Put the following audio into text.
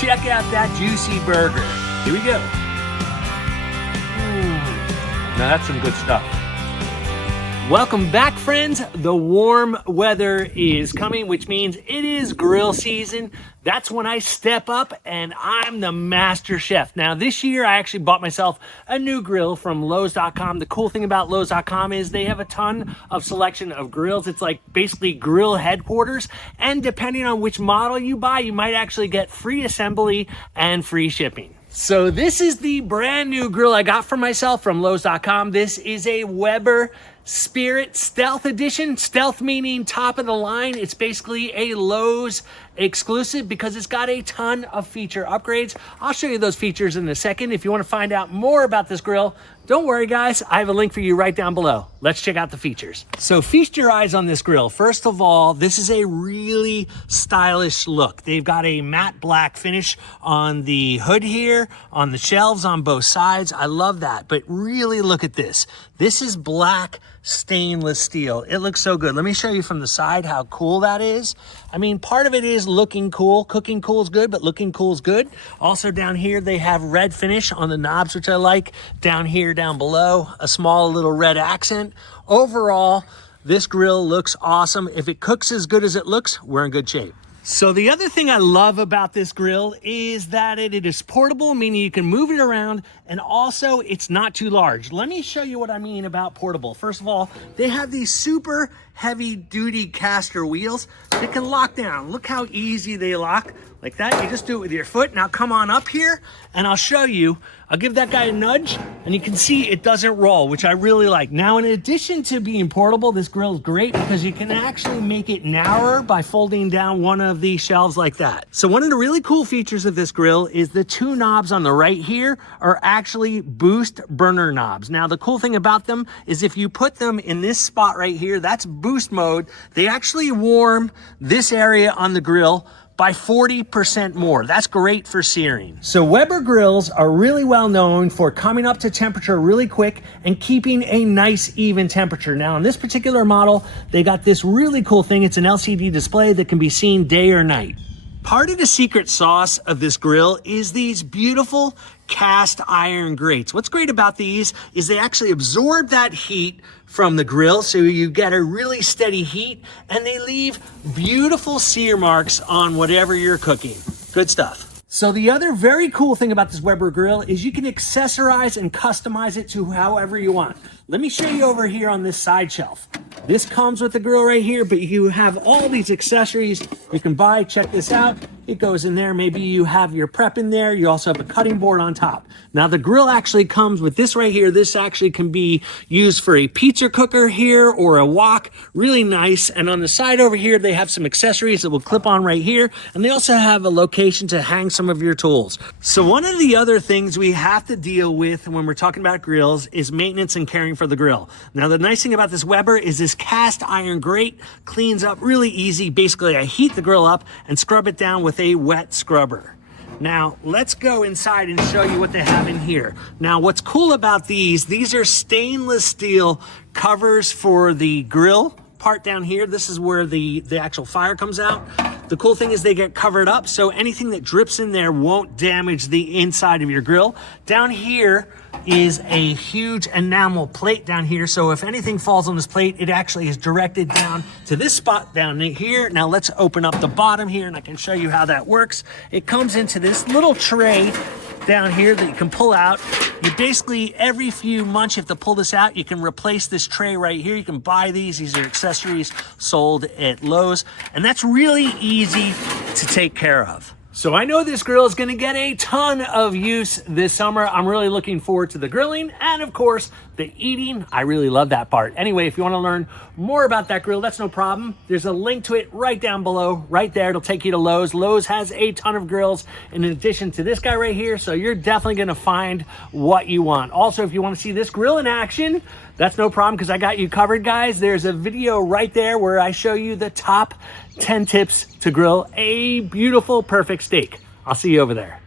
check out that juicy burger. Here we go. Now that's some good stuff. Welcome back, friends. The warm weather is coming, which means it is grill season. That's when I step up and I'm the master chef. Now this year I actually bought myself a new grill from Lowe's.com. The cool thing about Lowe's.com is they have a ton of selection of grills. It's like basically grill headquarters. And depending on which model you buy, you might actually get free assembly and free shipping. So this is the brand new grill I got for myself from Lowe's.com. This is a Weber Spirit Stealth Edition. Stealth meaning top of the line. It's basically a Lowe's exclusive because it's got a ton of feature upgrades. I'll show you those features in a second. If you want to find out more about this grill, don't worry guys, I have a link for you right down below. Let's check out the features. So feast your eyes on this grill. First of all, this is a really stylish look. They've got a matte black finish on the hood here, on the shelves on both sides. I love that, but really look at this. This is black stainless steel. It looks so good. Let me show you from the side how cool that is. I mean, part of it is looking cool. Cooking cool is good, but looking cool is good. Also down here, they have red finish on the knobs, which I like. Down here, down below, a small little red accent. Overall, this grill looks awesome. If it cooks as good as it looks, we're in good shape. So the other thing I love about this grill is that it is portable, meaning you can move it around, and also it's not too large. Let me show you what I mean about portable. First of all, they have these super heavy duty caster wheels that can lock down. Look how easy they lock like that. You just do it with your foot. Now come on up here and I'll show you. I'll give that guy a nudge and you can see it doesn't roll, which I really like. Now, in addition to being portable, this grill is great because you can actually make it narrower by folding down one of these shelves like that. So one of the really cool features of this grill is the two knobs on the right here are actually boost burner knobs. Now, the cool thing about them is if you put them in this spot right here, that's boost mode. They actually warm this area on the grill by 40% more. That's great for searing. So Weber grills are really well known for coming up to temperature really quick and keeping a nice even temperature. Now on this particular model, they got this really cool thing. It's an LCD display that can be seen day or night. Part of the secret sauce of this grill is these beautiful cast iron grates. What's great about these is they actually absorb that heat from the grill, so you get a really steady heat, and they leave beautiful sear marks on whatever you're cooking. Good stuff. So the other very cool thing about this Weber grill is you can accessorize and customize it to however you want. Let me show you over here on this side shelf. This comes with the grill right here, but you have all these accessories you can buy. Check this out. It goes in there. Maybe you have your prep in there. You also have a cutting board on top. Now the grill actually comes with this right here. This actually can be used for a pizza cooker here or a wok. Really nice. And on the side over here, they have some accessories that will clip on right here. And they also have a location to hang some of your tools. So one of the other things we have to deal with when we're talking about grills is maintenance and caring for the grill. Now the nice thing about this Weber is this cast iron grate cleans up really easy. Basically, I heat the grill up and scrub it down with a wet scrubber. Now let's go inside and show you what they have in here. Now what's cool about these are stainless steel covers for the grill part down here. This is where the actual fire comes out. The cool thing is they get covered up, so anything that drips in there won't damage the inside of your grill. Down here is a huge enamel plate down here, so if anything falls on this plate, it actually is directed down to this spot down here. Now let's open up the bottom here and I can show you how that works. It comes into this little tray down here that you can pull out. You basically, every few months, you have to pull this out. You can replace this tray right here. You can buy these. These are accessories sold at Lowe's, and that's really easy to take care of. So I know this grill is going to get a ton of use this summer. I'm really looking forward to the grilling and, of course, the eating. I really love that part. Anyway, if you want to learn more about that grill, that's no problem. There's a link to it right down below, right there. It'll take you to Lowe's. Lowe's has a ton of grills in addition to this guy right here, so you're definitely going to find what you want. Also, if you want to see this grill in action, that's no problem because I got you covered, guys. There's a video right there where I show you the top 10 tips to grill a beautiful, perfect steak. I'll see you over there.